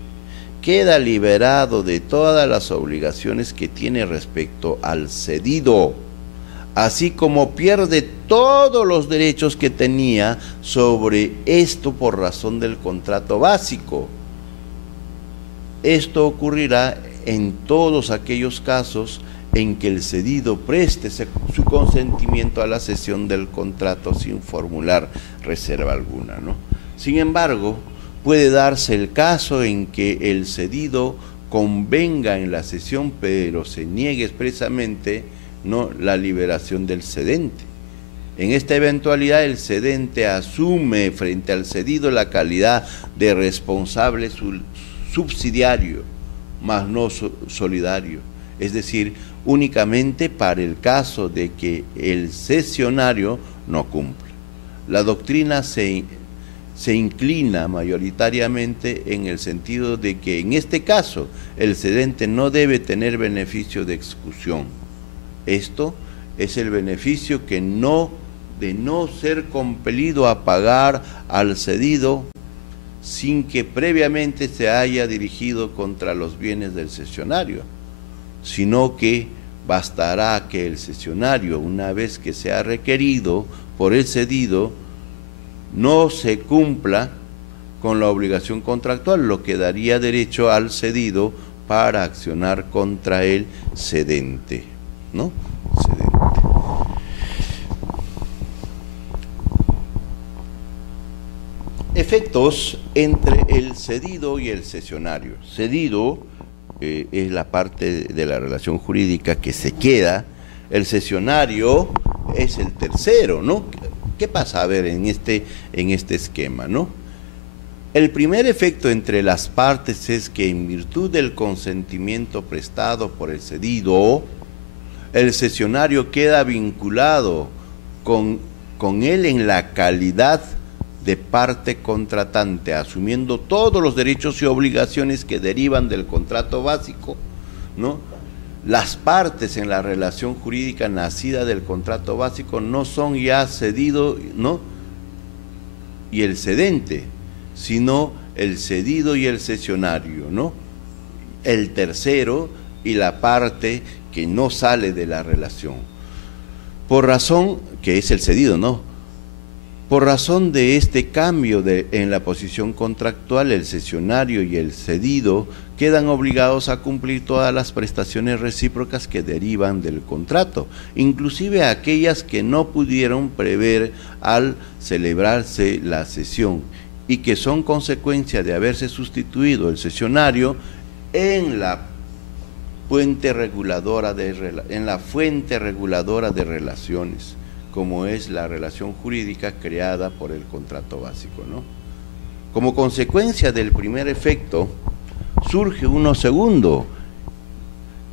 queda liberado de todas las obligaciones que tiene respecto al cedido, así como pierde todos los derechos que tenía sobre esto por razón del contrato básico. Esto ocurrirá en todos aquellos casos en que el cedido preste su consentimiento a la cesión del contrato sin formular reserva alguna, ¿no? Sin embargo, puede darse el caso en que el cedido convenga en la cesión, pero se niegue expresamente, ¿no?, la liberación del cedente. En esta eventualidad, el cedente asume frente al cedido la calidad de responsable subsidiario, mas no solidario, es decir, únicamente para el caso de que el cesionario no cumpla. La doctrina se se inclina mayoritariamente en el sentido de que en este caso el cedente no debe tener beneficio de execución. Esto es el beneficio de no ser compelido a pagar al cedido sin que previamente se haya dirigido contra los bienes del cesionario, sino que bastará que el cesionario, una vez que sea requerido por el cedido, no se cumpla con la obligación contractual, lo que daría derecho al cedido para accionar contra el cedente, ¿no? Cedente. Efectos entre el cedido y el cesionario. Cedido es la parte de la relación jurídica que se queda, el cesionario es el tercero, ¿no? ¿Qué pasa? A ver, en este esquema, ¿no? El primer efecto entre las partes es que en virtud del consentimiento prestado por el cedido, el cesionario queda vinculado con él en la calidad de parte contratante, asumiendo todos los derechos y obligaciones que derivan del contrato básico, ¿no? Las partes en la relación jurídica nacida del contrato básico no son ya cedido, ¿no?, y el cedente, sino el cedido y el cesionario, ¿no?, el tercero y la parte que no sale de la relación. Por razón, que es el cedido, ¿no? Por razón de este cambio en la posición contractual, el cesionario y el cedido quedan obligados a cumplir todas las prestaciones recíprocas que derivan del contrato, inclusive aquellas que no pudieron prever al celebrarse la cesión y que son consecuencia de haberse sustituido el cesionario en la fuente reguladora de relaciones, como es la relación jurídica creada por el contrato básico, ¿no? Como consecuencia del primer efecto, surge uno segundo,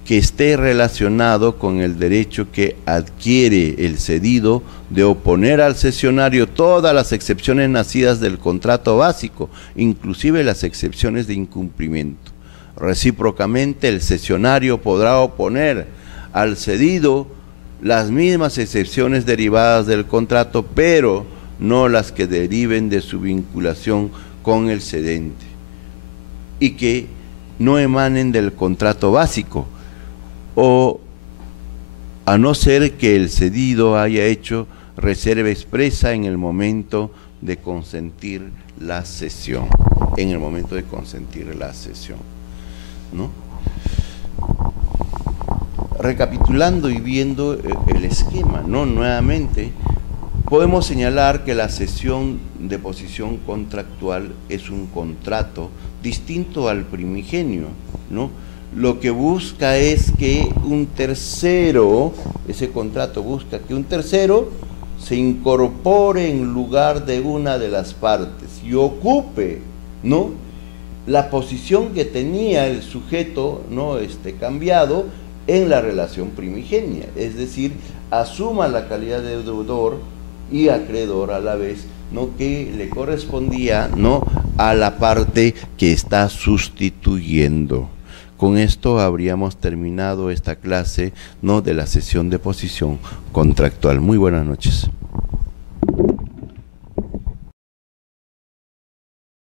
que esté relacionado con el derecho que adquiere el cedido de oponer al cesionario todas las excepciones nacidas del contrato básico, inclusive las excepciones de incumplimiento. Recíprocamente, el cesionario podrá oponer al cedido las mismas excepciones derivadas del contrato, pero no las que deriven de su vinculación con el cedente y que no emanen del contrato básico, o a no ser que el cedido haya hecho reserva expresa en el momento de consentir la cesión, ¿no? Recapitulando y viendo el esquema, ¿no?, nuevamente, podemos señalar que la cesión de posición contractual es un contrato distinto al primigenio, ¿no? Lo que busca es que un tercero, ese contrato busca que un tercero se incorpore en lugar de una de las partes y ocupe, ¿no?, la posición que tenía el sujeto, ¿no?, cambiado en la relación primigenia, es decir, asuma la calidad de deudor y acreedor a la vez, ¿no?, que le correspondía, ¿no?, a la parte que está sustituyendo. Con esto habríamos terminado esta clase, ¿no?, de la cesión de posición contractual. Muy buenas noches.